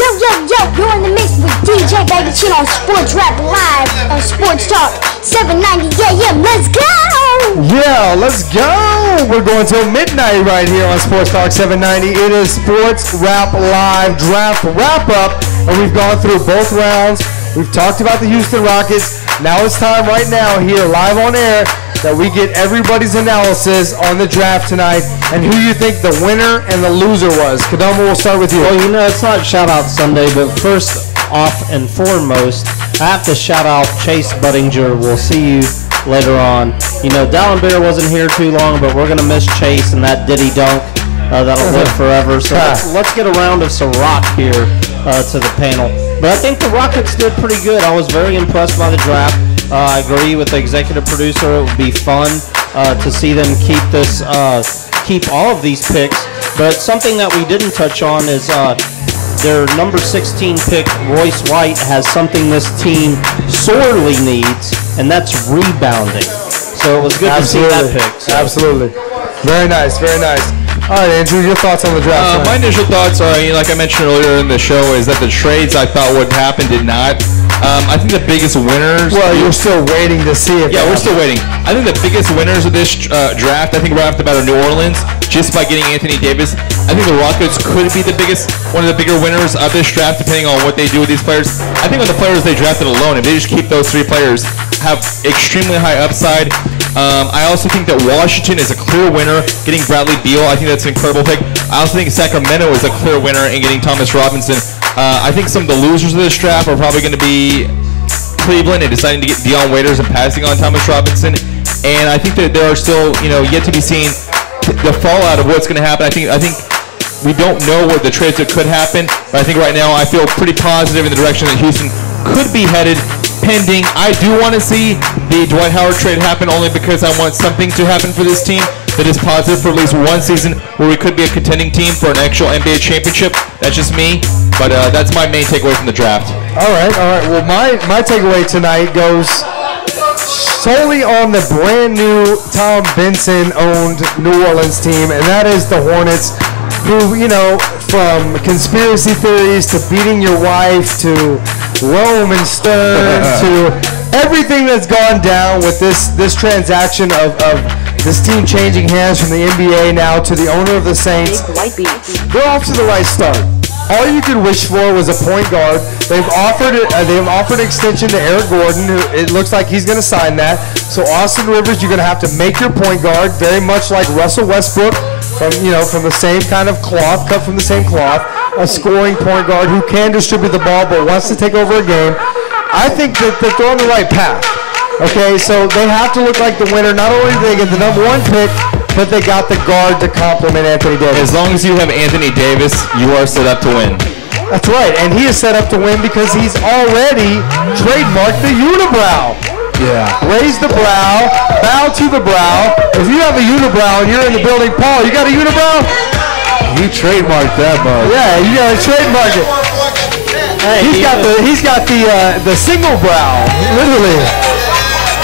You're in the mix with DJ Baby Chin on Sports Rap Live on Sports Talk 790. Yeah, let's go! Yeah, let's go! We're going till midnight right here on Sports Talk 790. It is Sports Rap Live Draft Wrap-Up, and we've gone through both rounds. We've talked about the Houston Rockets. Now it's time right now here, live on air, that we get everybody's analysis on the draft tonight and who you think the winner and the loser was. Kadama, we'll start with you. Well, you know, it's not Shout-Out Sunday, but first off and foremost, I have to shout out Chase Buttinger. We'll see you later on. You know, Dallin Bear wasn't here too long, but we're going to miss Chase and that Diddy Dunk. That'll live forever. So let's get a round of Ciroc here to the panel. But I think the Rockets did pretty good. I was very impressed by the draft. I agree with the executive producer. It would be fun to see them keep this, keep all of these picks. But something that we didn't touch on is their number 16 pick, Royce White, has something this team sorely needs, and that's rebounding. So it was good to see that pick. So. Absolutely. Very nice, very nice. All right, Andrew, your thoughts on the draft? My initial thoughts are, like I mentioned earlier in the show, is that the trades I thought would happen did not. I think the biggest winners... Well, you're still waiting to see if... Yeah, we're still waiting. I think the biggest winners of this draft, I think right off the bat, are New Orleans, just by getting Anthony Davis. I think the Rockets could be one of the bigger winners of this draft, depending on what they do with these players. I think on the players they drafted alone, if they just keep those three players, have extremely high upside. I also think that Washington is a clear winner, getting Bradley Beal. I think that's an incredible pick. I also think Sacramento is a clear winner in getting Thomas Robinson. I think some of the losers of this draft are probably going to be Cleveland and deciding to get Dion Waiters and passing on Thomas Robinson. And I think that there are still, yet to be seen the fallout of what's going to happen. I think we don't know what the trades that could happen, but I think right now I feel pretty positive in the direction that Houston could be headed. Pending, I do want to see the Dwight Howard trade happen only because I want something to happen for this team that is positive for at least one season where we could be a contending team for an actual NBA championship. That's just me, but that's my main takeaway from the draft. All right. Well, my takeaway tonight goes solely on the brand new Tom Benson-owned New Orleans team, and that is the Hornets, who, from conspiracy theories to beating your wife to Rome and Stern to everything that's gone down with this transaction of this team changing hands from the NBA now to the owner of the Saints. They're off to the right start. All you could wish for was a point guard. They've offered an extension to Eric Gordon, who it looks like he's going to sign that. So Austin Rivers, you're going to have to make your point guard, very much like Russell Westbrook, from the same kind of cloth, cut from the same cloth, a scoring point guard who can distribute the ball but wants to take over a game. I think that they're on the right path. Okay, so they have to look like the winner. Not only do they get the number 1 pick, but they got the guard to complement Anthony Davis. As long as you have Anthony Davis, you are set up to win. That's right, and he is set up to win because he's already trademarked the unibrow. Yeah. Raise the brow, bow to the brow. If you have a unibrow and you're in the building, Paul, you got a unibrow? You trademarked that, bud. Yeah, you got to trademark it. Hey, he's got the single brow, literally.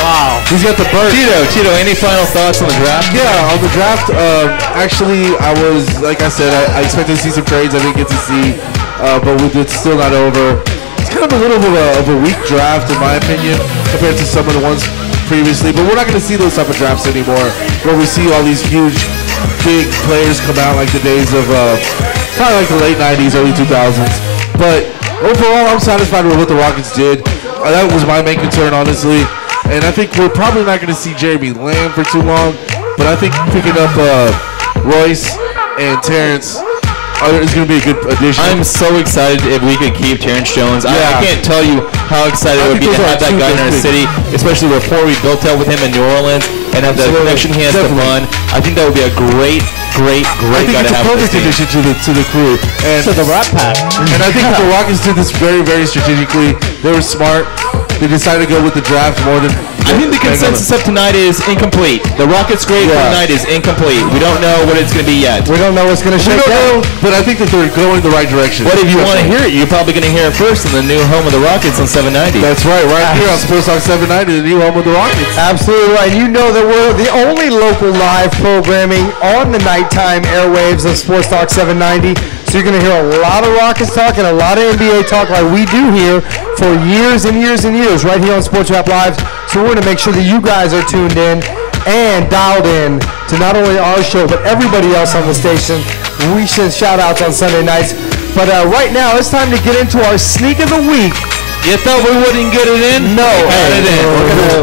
Wow. He's got the bird. Tito, any final thoughts on the draft? Yeah, on the draft, actually, I was, like I said, I expected to see some trades I didn't get to see, but it's still not over. It's kind of a little bit of a weak draft, in my opinion, compared to some of the ones previously, but we're not going to see those type of drafts anymore, where we see all these huge, big players come out like the days of, probably like the late 90s, early 2000s. But overall, I'm satisfied with what the Rockets did. That was my main concern, honestly. And I think we're probably not going to see Jeremy Lamb for too long, but I think picking up Royce and Terrence is going to be a good addition. I'm so excited if we could keep Terrence Jones. Yeah. I can't tell you how excited it would be to have that guy in our city, especially before we built out with him in New Orleans and have the connection he has to fun. I think that would be a great guy to have. I think it's a perfect addition to the crew and to the Rapp pack. And I think that the Rockets did this very, very strategically. They were smart. They decided to go with the draft more than... I think the consensus up tonight is incomplete. The Rockets' grade for tonight is incomplete. We don't know what it's going to be yet. We don't know what's going to shake out. But I think that they're going the right direction. But if you want to hear it, you're probably going to hear it first in the new home of the Rockets on 790. That's right here on Sports Talk 790, the new home of the Rockets. Absolutely right. You know that we're the only local live programming on the nighttime airwaves of Sports Talk 790. So you're going to hear a lot of Rockets talk and a lot of NBA talk like we do here for years and years and years right here on Sports Rap Live. So we're going to make sure that you guys are tuned in and dialed in to not only our show but everybody else on the station. We send shout-outs on Sunday nights. But right now, it's time to get into our Sneak of the Week. You thought we wouldn't get it in? No.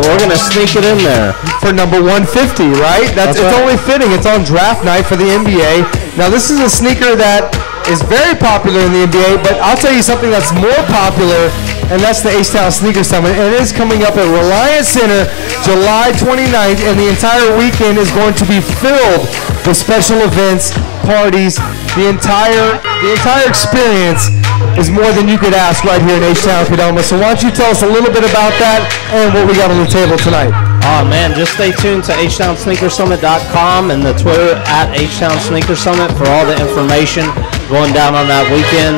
We're gonna sneak it in there. For number 150, right? It's right. only fitting. It's on draft night for the NBA. Now, this is a sneaker that is very popular in the NBA, but I'll tell you something that's more popular, and that's the H-Town Sneaker Summit. And it is coming up at Reliance Center July 29th, and the entire weekend is going to be filled with special events, parties. The entire experience is more than you could ask right here in H-Town, Kadoma. So why don't you tell us a little bit about that and what we got on the table tonight? Oh man, just stay tuned to HTownSneakerSummit.com and the Twitter at HTown Sneaker Summit for all the information going down on that weekend.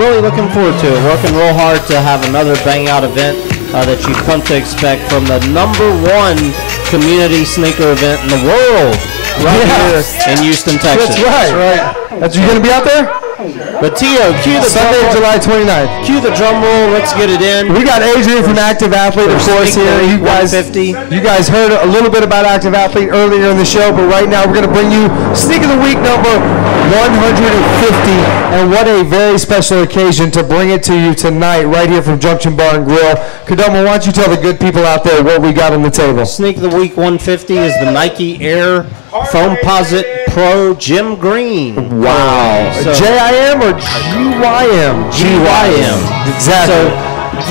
Really looking forward to it. Working real hard to have another bang out event that you've come to expect from the #1 community sneaker event in the world right here in Houston, Texas. That's right. You going to be out there? But Tio, cue the Sunday, July 29th. Cue the drum roll. Let's get it in. We got Adrian from Active Athlete, of course, here. You guys heard a little bit about Active Athlete earlier in the show, but right now we're going to bring you Sneak of the Week number 150, and what a very special occasion to bring it to you tonight right here from Junction Bar and Grill. Kadoma, why don't you tell the good people out there what we got on the table? Sneak of the Week 150 is the Nike Air FOAMtastic Pro Gym Green. Wow. So, J-I-M or G-Y-M? G-Y-M. Exactly. So,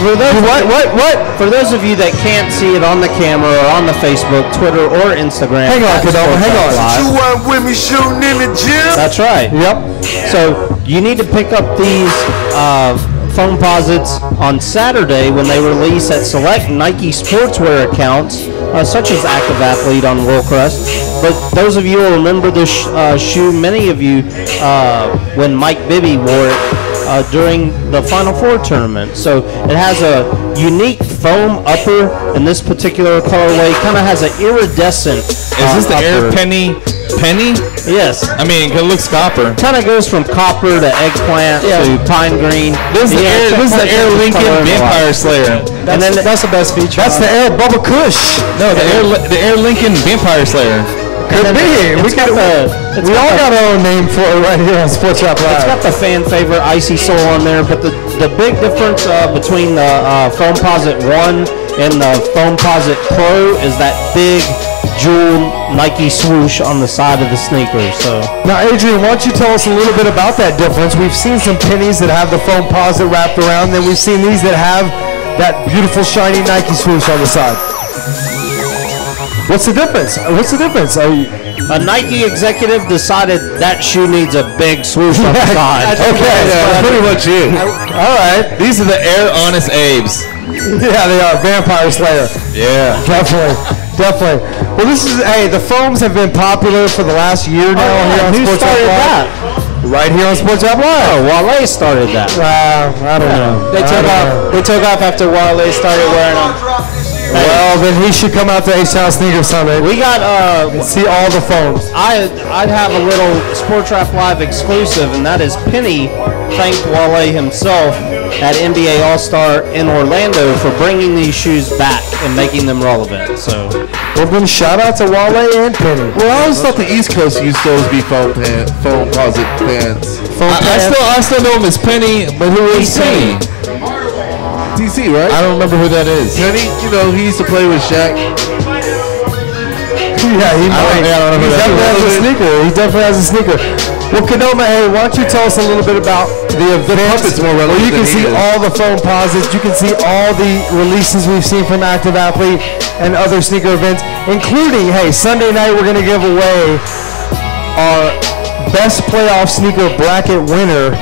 for those what? For those of you that can't see it on the camera or on the Facebook, Twitter, or Instagram. Hang on, Kadoma, hang on. You want with me shooting in the gym? That's right. Yep. So you need to pick up these FOAMtasits on Saturday when they release at select Nike sportswear accounts, such as Active Athlete on Willcrest. But those of you will remember this shoe, many of you, when Mike Bibby wore it during the Final Four tournament. So it has a unique foam upper in this particular colorway. Kind of has an iridescent Is this the Air Penny? Yes. I mean, it looks copper. Kind of goes from copper to eggplant to pine green. This is the Air Lincoln Vampire Slayer. That's the best feature. That's the Air Bubba Kush. No, the Air Lincoln Vampire Slayer. Could be. We all got our own name for it right here on Sports Rap Live. It's got the fan favorite Icy Soul on there, but the big difference between the FOAMtasit 1 and the FOAMtasit Pro is that big jewel Nike swoosh on the side of the sneaker. So now, Adrian, why don't you tell us a little bit about that difference? We've seen some pennies that have the FOAMtassit wrapped around, then we've seen these that have that beautiful shiny Nike swoosh on the side. What's the difference? A Nike executive decided that shoe needs a big swoosh on the side. That's pretty much it. All right. These are the Air Honest Abes. Yeah, they are. Vampire Slayer. Yeah. Definitely. Well, the foams have been popular for the last year now here on Who Sports started Rap that? Live. Right here on Sports Rap Live. Oh, Wale started that. I don't know. They took off after Wale started wearing them. Well, then he should come out to H-Town Sneaker Summit. We got see all the foams. I'd have a little Sports Rap Live exclusive, and that is Penny thanked Wale himself at NBA All-Star in Orlando for bringing these shoes back and making them relevant. So we're going to shout out to Wale and Penny. Well, I always thought the East Coast used to always be FOAMtastic fans. I still know him as Penny, but who is Penny? DC, right? I don't remember who that is. Penny, he used to play with Shaq. Yeah, he definitely has a sneaker. He definitely has a sneaker. Well, Kadoma, hey, why don't you tell us a little bit about the event? Well, you can see all the FOAMtasits. You can see all the releases we've seen from Active Athlete and other sneaker events, including, hey, Sunday night we're going to give away our best playoff sneaker bracket winner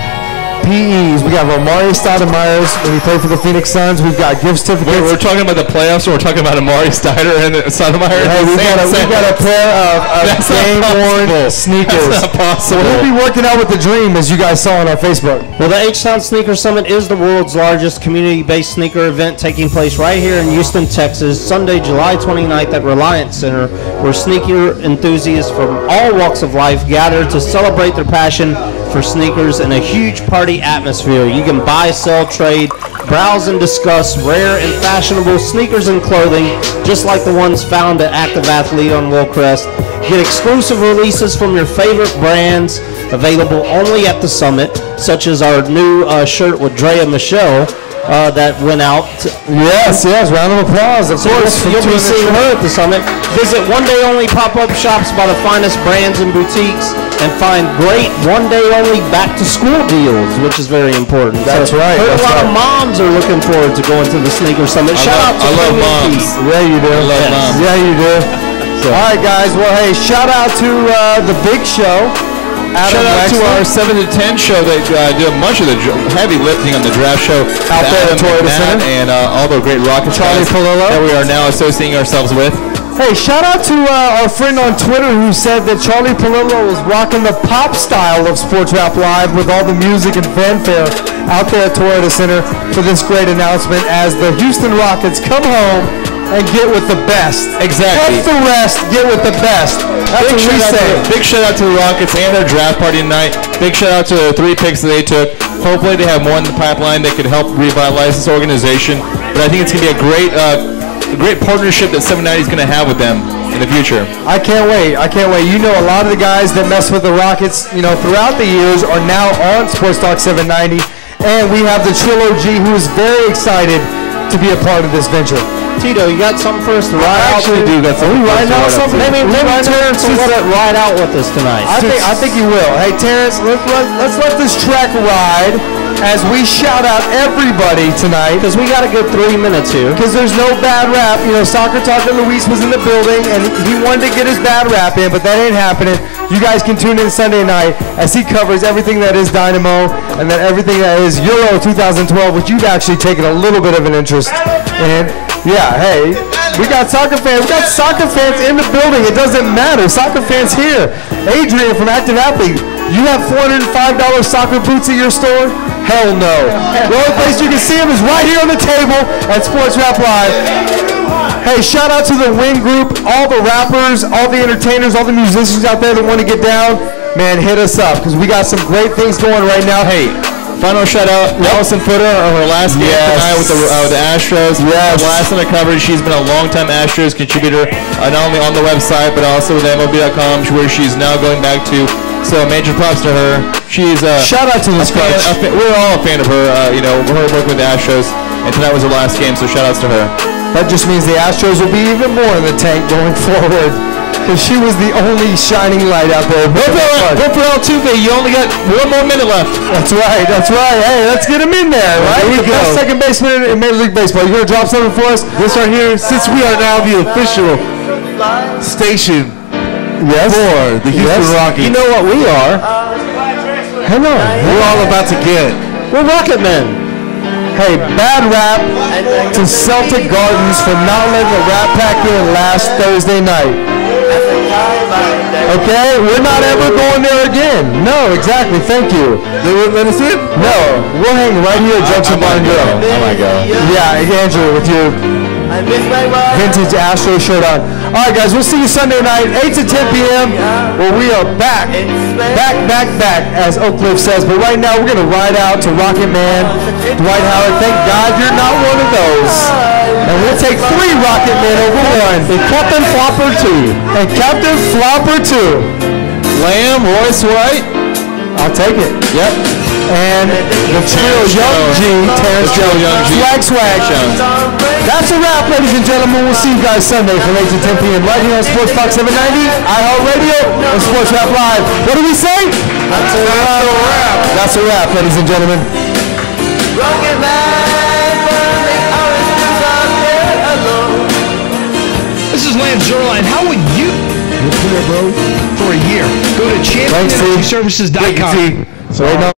PEs. We got Amari Stoudemire when he played for the Phoenix Suns. We've got gift certificates. We're talking about the playoffs, or we're talking about Amari Stoudemire and Stoudemire. Hey, we got a pair of game-worn sneakers. That's not possible. We'll be working out with the dream, as you guys saw on our Facebook. Well, the H-Town Sneaker Summit is the world's largest community-based sneaker event taking place right here in Houston, Texas, Sunday, July 29th at Reliance Center, where sneaker enthusiasts from all walks of life gather to celebrate their passion for sneakers in a huge party atmosphere. You can buy, sell, trade, browse, and discuss rare and fashionable sneakers and clothing, just like the ones found at Active Athlete on Willcrest. Get exclusive releases from your favorite brands, available only at the summit, such as our new shirt with Drea Michelle that went out. Yes, round of applause. Of course, you'll be seeing her at the summit. Visit one-day-only pop-up shops by the finest brands and boutiques, and find great one-day-only back-to-school deals, which is very important. That's right. A lot of moms are looking forward to going to the sneaker summit. Shout out to I love moms. Yeah, you do. I love moms. Yeah, you do. All right, guys. Well, hey, shout out to the big show. Shout out to our 7 to 10 show that did much of the heavy lifting on the draft show out there at Toyota Center, and all the great Rockets Charlie Palillo that we are now associating ourselves with. Hey, shout out to our friend on Twitter who said that Charlie Palillo was rocking the pop style of Sports Rap Live with all the music and fanfare out there at Toyota Center for this great announcement as the Houston Rockets come home and get with the best. Exactly. F the rest, get with the best. That's what we say. Big shout out to the Rockets and their draft party tonight. Big shout out to the 3 picks that they took. Hopefully they have more in the pipeline that could help revitalize this organization. But I think it's going to be a great partnership that 790 is going to have with them in the future. I can't wait. I can't wait. You know, a lot of the guys that mess with the Rockets, you know, throughout the years are now on Sports Talk 790. And we have the Trilogy who is very excited to be a part of this venture. Tito, you got something for us to ride out? I actually do got something. Are we riding out something? Maybe Terrence will let it ride out with us tonight. I think you will. Hey, Terrence, let's let this track ride as we shout out everybody tonight. Because we got a good 3 minutes here. Because there's no bad rap. You know, Soccer Talker Luis was in the building, and he wanted to get his bad rap in, but that ain't happening. You guys can tune in Sunday night as he covers everything that is Dynamo and then everything that is Euro 2012, which you've actually taken a little bit of an interest in. Yeah, hey, we got soccer fans. We got soccer fans in the building. It doesn't matter. Soccer fans here. Adrian from Active Athlete. You have $405 soccer boots at your store? Hell no. The only place you can see them is right here on the table at Sports Rap Live. Hey, shout out to the Wing Group, all the rappers, all the entertainers, all the musicians out there that want to get down. Man, hit us up because we got some great things going right now. Hey, final shout out, Allison Footer on her last game tonight with the Astros. Yes. Last time I covered, she's been a long-time Astros contributor, not only on the website but also with MLB.com, where she's now going back to. So major props to her. She's shout out to this coach. We're all a fan of her. You know, her working with the Astros, and tonight was her last game. So shout outs to her. That just means the Astros will be even more in the tank going forward. Because she was the only shining light out there. Go for Altuve. You only got 1 more minute left. That's right. That's right. Hey, let's get him in there, right? Here we go. Best second baseman in Major League Baseball. You gonna drop something for us? This right here, since we are now the official station for the Houston Rockets. You know what we are. Hang on. We're all about to get. We're Rocket Men. Hey, bad rap to Celtic Gardens for not letting the Rat Pack in last Thursday night. Okay, we're not ever going there again. No, exactly. Thank you. They wouldn't let us in? No, we'll hang right here at Junction Bar and Grill. Oh my God. Yeah, Andrew, with your vintage Astro shirt on. All right, guys, we'll see you Sunday night, 8 to 10 p.m., where we are back, as Oak Cliff says. But right now, we're going to ride out to Rocket Man, Dwight Howard. Thank God you're not one of those. And we'll take 3 Rocket Men over 1. And Captain Flopper 2. And Captain Flopper 2. Lamb, Royce White. I'll take it. Yep. And the trio Young G, Terrence Jones, Swag. That's a wrap, ladies and gentlemen. We'll see you guys Sunday from 8 to 10 p.m. right here on Sports Talk 790, iHeartRadio, and Sports Rap Live. What do we say? That's a wrap. That's a wrap, ladies and gentlemen. This is Lance Zerline. How would you clear, bro, for a year? Go to championservices.com. So right now.